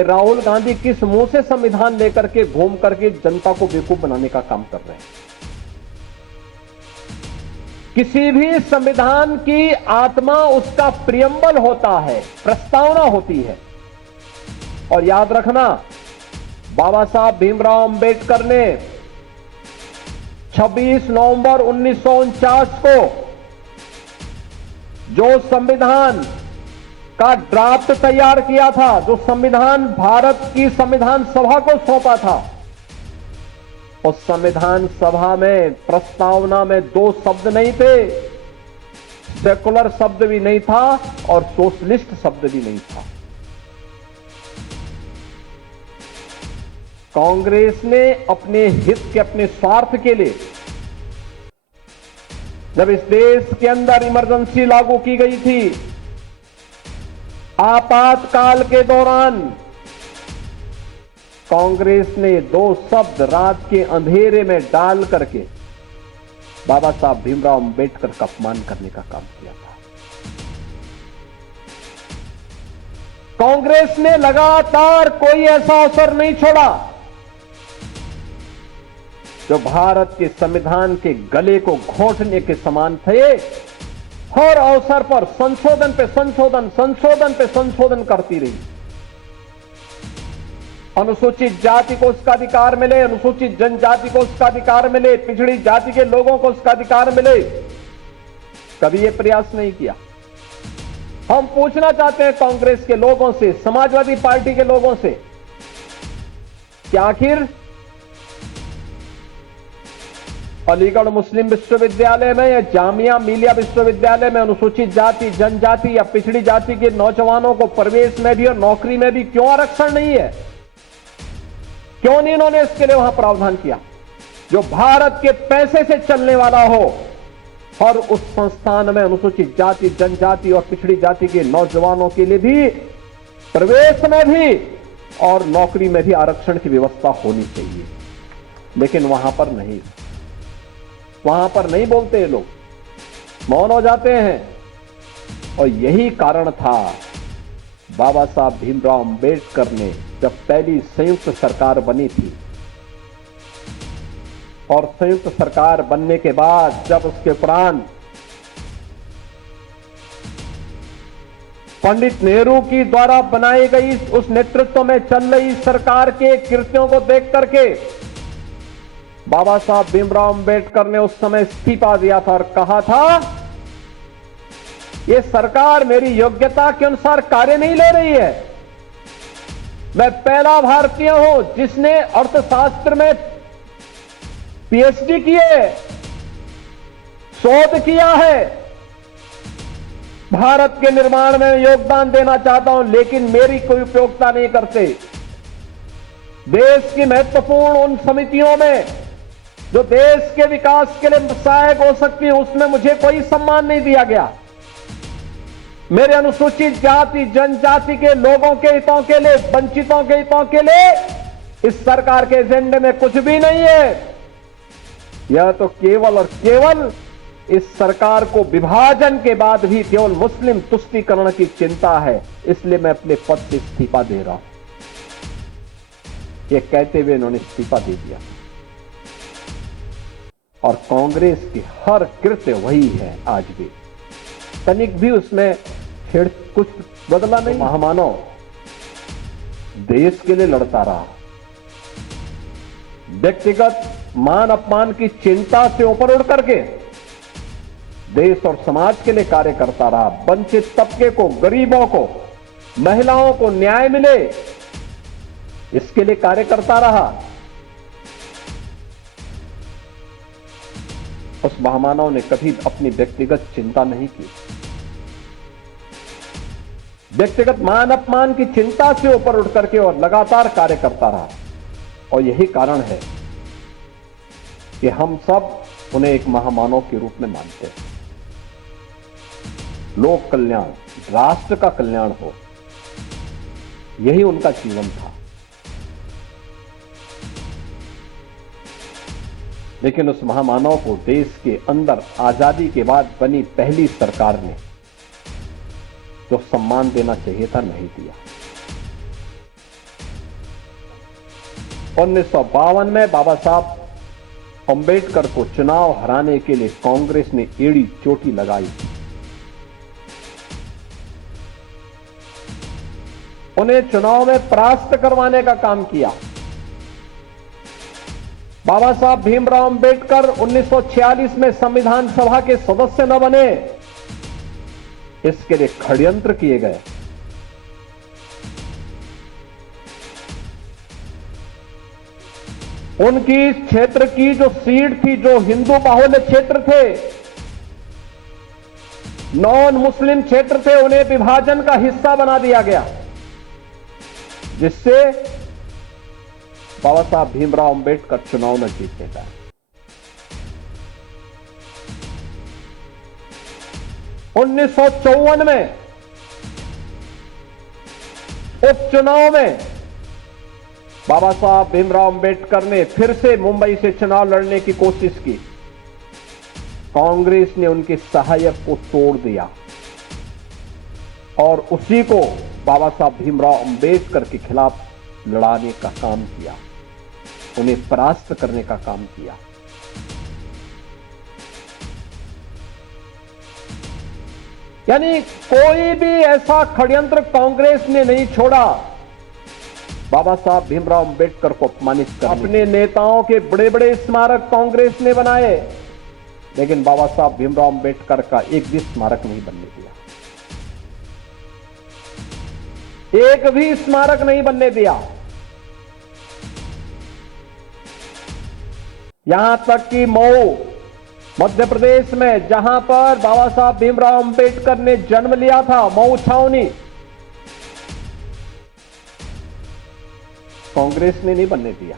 कि राहुल गांधी किस मुंह से संविधान लेकर के घूम करके जनता को बेवकूफ बनाने का काम कर रहे हैं। किसी भी संविधान की आत्मा उसका प्रियम्बल होता है, प्रस्तावना होती है। और याद रखना, बाबा साहब भीमराव अंबेडकर ने 26 नवंबर 1949 को जो संविधान का ड्राफ्ट तैयार किया था, जो संविधान भारत की संविधान सभा को सौंपा था, उस संविधान सभा में प्रस्तावना में 2 शब्द नहीं थे, सेकुलर शब्द भी नहीं था और सोशलिस्ट शब्द भी नहीं था। कांग्रेस ने अपने हित के, अपने स्वार्थ के लिए जब इस देश के अंदर इमरजेंसी लागू की गई थी, आपातकाल के दौरान कांग्रेस ने 2 शब्द रात के अंधेरे में डाल करके बाबा साहब भीमराव अंबेडकर का अपमान करने का काम किया था। कांग्रेस ने लगातार कोई ऐसा अवसर नहीं छोड़ा जो भारत के संविधान के गले को घोंटने के समान थे। हर अवसर पर संशोधन पे संशोधन, संशोधन पे संशोधन करती रही। अनुसूचित जाति को उसका अधिकार मिले, अनुसूचित जनजाति को उसका अधिकार मिले, पिछड़ी जाति के लोगों को उसका अधिकार मिले, कभी यह प्रयास नहीं किया। हम पूछना चाहते हैं कांग्रेस के लोगों से, समाजवादी पार्टी के लोगों से, कि आखिर अलीगढ़ मुस्लिम विश्वविद्यालय में या जामिया मिलिया विश्वविद्यालय में अनुसूचित जाति, जनजाति या पिछड़ी जाति के नौजवानों को प्रवेश में भी और नौकरी में भी क्यों आरक्षण नहीं है? क्यों नहीं इन्होंने इसके लिए वहां प्रावधान किया? जो भारत के पैसे से चलने वाला हो और उस संस्थान में अनुसूचित जाति, जनजाति और पिछड़ी जाति के नौजवानों के लिए भी प्रवेश में भी और नौकरी में भी आरक्षण की व्यवस्था होनी चाहिए। लेकिन वहां पर नहीं, वहां पर नहीं बोलते, लोग मौन हो जाते हैं। और यही कारण था बाबा साहब भीमराव अंबेडकर ने जब पहली संयुक्त सरकार बनी थी और संयुक्त सरकार बनने के बाद जब उसके उपरांत पंडित नेहरू की द्वारा बनाई गई उस नेतृत्व में चल रही सरकार के कृत्यों को देख करके बाबा साहब भीमराव अंबेडकर ने उस समय इस्तीफा दिया था और कहा था, यह सरकार मेरी योग्यता के अनुसार कार्य नहीं ले रही है। मैं पहला भारतीय हूं जिसने अर्थशास्त्र में पीएचडी की है, शोध किया है, भारत के निर्माण में योगदान देना चाहता हूं, लेकिन मेरी कोई उपयोगिता नहीं करते। देश की महत्वपूर्ण उन समितियों में जो देश के विकास के लिए सहायक हो सकती है, उसमें मुझे कोई सम्मान नहीं दिया गया। मेरे अनुसूचित जाति, जनजाति के लोगों के हितों के लिए, वंचितों के हितों के लिए इस सरकार के एजेंडे में कुछ भी नहीं है। यह तो केवल और केवल इस सरकार को विभाजन के बाद भी केवल मुस्लिम तुष्टीकरण की चिंता है, इसलिए मैं अपने पद से इस्तीफा दे रहा हूं। यह कहते हुए इन्होंने इस्तीफा दे दिया। और कांग्रेस की हर कृत्य वही है आज भी, तनिक भी उसमें कुछ बदला नहीं। महामानव देश के लिए लड़ता रहा, व्यक्तिगत मान अपमान की चिंता से ऊपर उड़ करके देश और समाज के लिए कार्य करता रहा। वंचित तबके को, गरीबों को, महिलाओं को न्याय मिले, इसके लिए कार्य करता रहा। उस महामानव ने कभी अपनी व्यक्तिगत चिंता नहीं की, व्यक्तिगत मान अपमान की चिंता से ऊपर उठ करके और लगातार कार्य करता रहा। और यही कारण है कि हम सब उन्हें एक महामानव के रूप में मानते हैं। लोक कल्याण, राष्ट्र का कल्याण हो, यही उनका जीवन था। लेकिन उस महामानव को देश के अंदर आजादी के बाद बनी पहली सरकार ने जो सम्मान देना चाहिए था, नहीं दिया। 1952 में बाबा साहब अंबेडकर को चुनाव हराने के लिए कांग्रेस ने एड़ी चोटी लगाई। उन्हें चुनाव में परास्त करवाने का काम किया। बाबा साहब भीमराव अंबेडकर 1946 में संविधान सभा के सदस्य न बने, इसके लिए षड्यंत्र किए गए। उनकी क्षेत्र की जो सीट थी, जो हिंदू बाहुल्य क्षेत्र थे, नॉन मुस्लिम क्षेत्र थे, उन्हें विभाजन का हिस्सा बना दिया गया, जिससे बाबा साहब भीमराव अंबेडकर चुनाव में जीते गए। उन्नीस सौ 1954 में उपचुनाव में बाबा साहब भीमराव अंबेडकर ने फिर से मुंबई से चुनाव लड़ने की कोशिश की। कांग्रेस ने उनके सहायक को तोड़ दिया और उसी को बाबा साहब भीमराव अंबेडकर के खिलाफ लड़ाने का काम किया, उन्हें परास्त करने का काम किया। यानी कोई भी ऐसा षड्यंत्र कांग्रेस ने नहीं छोड़ा बाबा साहब भीमराव अंबेडकर को अपमानित करने। अपने नेताओं के बड़े बड़े स्मारक कांग्रेस ने बनाए, लेकिन बाबा साहब भीमराव अंबेडकर का एक भी स्मारक नहीं बनने दिया, एक भी स्मारक नहीं बनने दिया। यहां तक कि मऊ मध्य प्रदेश में, जहां पर बाबा साहब भीमराव अंबेडकर ने जन्म लिया था, मऊ छावनी, कांग्रेस ने नहीं बनने दिया।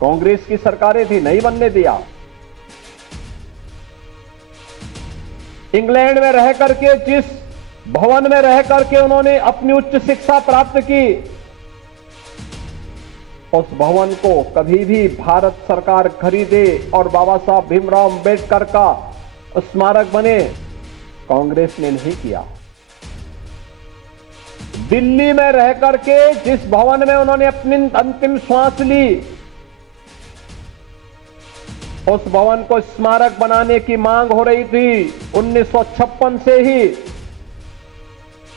कांग्रेस की सरकारें थी, नहीं बनने दिया। इंग्लैंड में रह करके, जिस भवन में रह करके उन्होंने अपनी उच्च शिक्षा प्राप्त की, उस भवन को कभी भी भारत सरकार खरीदे और बाबा साहब भीमराव अंबेडकर का स्मारक बने, कांग्रेस ने नहीं किया। दिल्ली में रह करके जिस भवन में उन्होंने अपनी अंतिम श्वास ली, उस भवन को स्मारक बनाने की मांग हो रही थी 1956 से ही।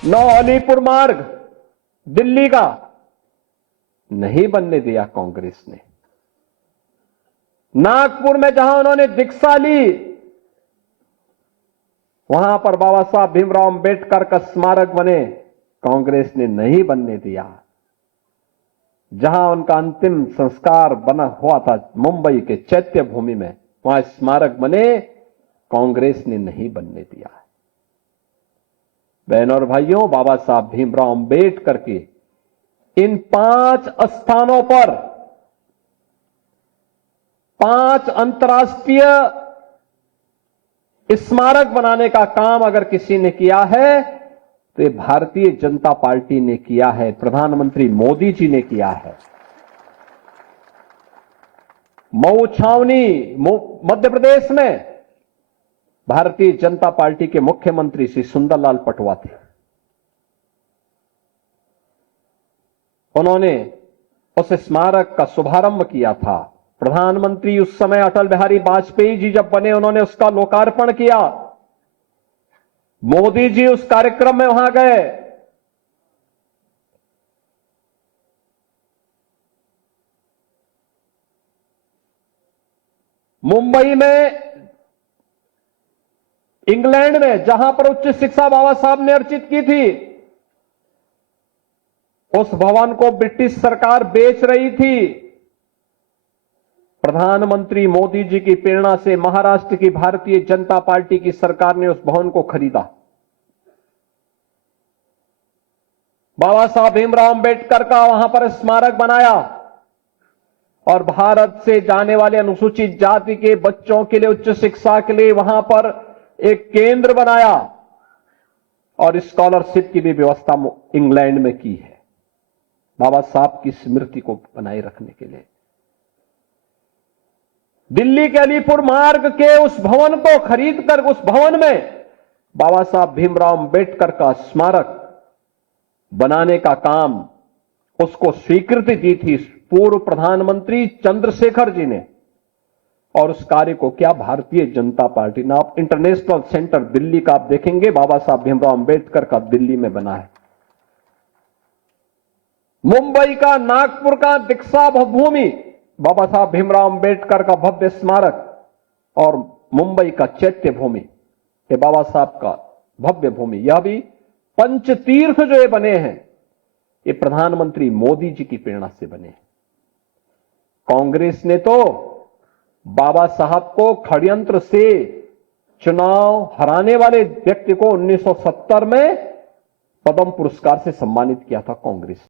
9 अलीपुर मार्ग दिल्ली का नहीं बनने दिया कांग्रेस ने। नागपुर में जहां उन्होंने दीक्षा ली, वहां पर बाबा साहब भीमराव अंबेडकर का स्मारक बने, कांग्रेस ने नहीं बनने दिया। जहां उनका अंतिम संस्कार बना हुआ था मुंबई के चैत्य भूमि में, वहां स्मारक बने, कांग्रेस ने नहीं बनने दिया। बहनों और भाइयों, बाबा साहब भीमराव अंबेडकर के इन 5 स्थानों पर 5 अंतर्राष्ट्रीय स्मारक बनाने का काम अगर किसी ने किया है तो ये भारतीय जनता पार्टी ने किया है, प्रधानमंत्री मोदी जी ने किया है। मऊ छावनी मध्य प्रदेश में भारतीय जनता पार्टी के मुख्यमंत्री श्री सुंदरलाल पटवा थे। उन्होंने उस स्मारक का शुभारंभ किया था। प्रधानमंत्री उस समय अटल बिहारी वाजपेयी जी जब बने, उन्होंने उसका लोकार्पण किया। मोदी जी उस कार्यक्रम में वहां गए। मुंबई में, इंग्लैंड में, जहां पर उच्च शिक्षा बाबा साहब ने अर्जित की थी, उस भवन को ब्रिटिश सरकार बेच रही थी। प्रधानमंत्री मोदी जी की प्रेरणा से महाराष्ट्र की भारतीय जनता पार्टी की सरकार ने उस भवन को खरीदा। बाबा साहब भीमराव अंबेडकर का वहां पर स्मारक बनाया और भारत से जाने वाले अनुसूचित जाति के बच्चों के लिए उच्च शिक्षा के लिए वहां पर एक केंद्र बनाया और स्कॉलरशिप की भी व्यवस्था इंग्लैंड में की है, बाबा साहब की स्मृति को बनाए रखने के लिए। दिल्ली के अलीपुर मार्ग के उस भवन को खरीदकर, उस भवन में बाबा साहब भीमराव अंबेडकर का स्मारक बनाने का काम, उसको स्वीकृति दी थी पूर्व प्रधानमंत्री चंद्रशेखर जी ने, और उस कार्य को क्या भारतीय जनता पार्टी ने। आप इंटरनेशनल सेंटर दिल्ली का आप देखेंगे, बाबा साहब भीमराव अंबेडकर का दिल्ली में बना है। मुंबई का, नागपुर का दीक्षा भूमि, बाबा साहब भीमराव अंबेडकर का भव्य स्मारक, और मुंबई का चैत्य भूमि, ये बाबा साहब का भव्य भूमि। यह भी पंचतीर्थ जो ये बने हैं, ये प्रधानमंत्री मोदी जी की प्रेरणा से बने हैं। कांग्रेस ने तो बाबा साहब को षड्यंत्र से चुनाव हराने वाले व्यक्ति को 1970 में पद्म पुरस्कार से सम्मानित किया था कांग्रेस।